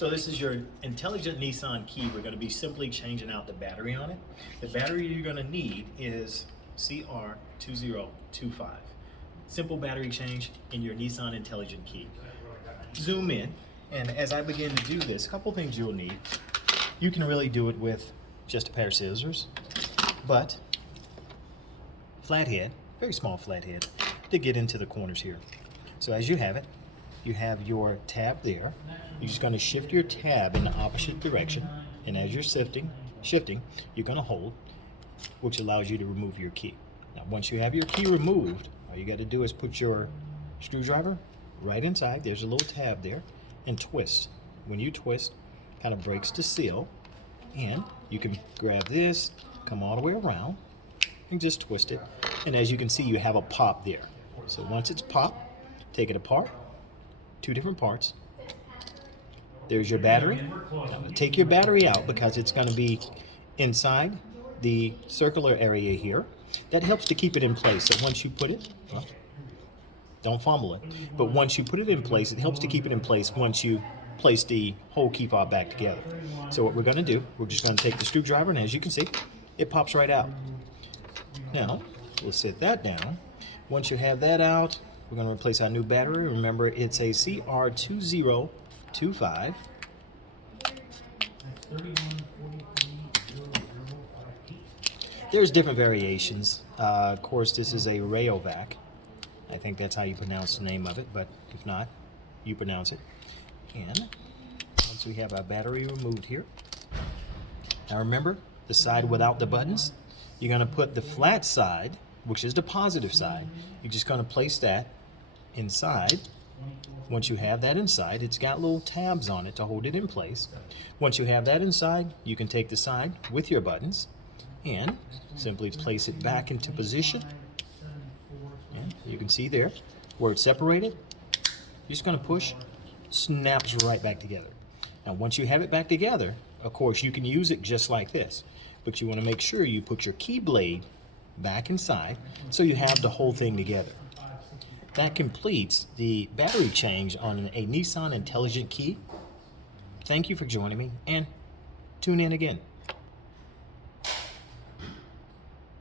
So this is your intelligent Nissan key. We're going to be simply changing out the battery on it. The battery you're going to need is CR2025. Simple battery change in your Nissan intelligent key. Zoom in, and as I begin to do this, a couple things you'll need. You can really do it with just a pair of scissors, but flathead, very small flathead, to get into the corners here. So as you have it, you have your tab there. You're just going to shift your tab in the opposite direction, and as you're shifting, you're going to hold, which allows you to remove your key. Now, once you have your key removed, all you got to do is put your screwdriver right inside. There's a little tab there, and twist. When you twist, kind of breaks the seal, and you can grab this, come all the way around, and just twist it. And as you can see, you have a pop there. So once it's popped, take it apart, two different parts. There's your battery. Now, take your battery out because it's going to be inside the circular area here. That helps to keep it in place. So once you put it, well, don't fumble it, but once you put it in place, it helps to keep it in place once you place the whole key fob back together. So what we're going to do, we're just going to take the screwdriver, and as you can see, it pops right out. Now, we'll set that down. Once you have that out, we're going to replace our new battery. Remember, it's a CR2025. There's different variations. Of course, this is a Rayovac. I think that's how you pronounce the name of it, but if not, you pronounce it. And once we have our battery removed here, now remember, the side without the buttons, you're going to put the flat side, which is the positive side. You're just going to place that inside. Once you have that inside, it's got little tabs on it to hold it in place. Once you have that inside, you can take the side with your buttons and simply place it back into position. And you can see there where it's separated. You're just going to push, snaps right back together. Now once you have it back together, of course you can use it just like this, but you want to make sure you put your key blade back inside so you have the whole thing together. That completes the battery change on a Nissan Intelligent Key. Thank you for joining me, and tune in again.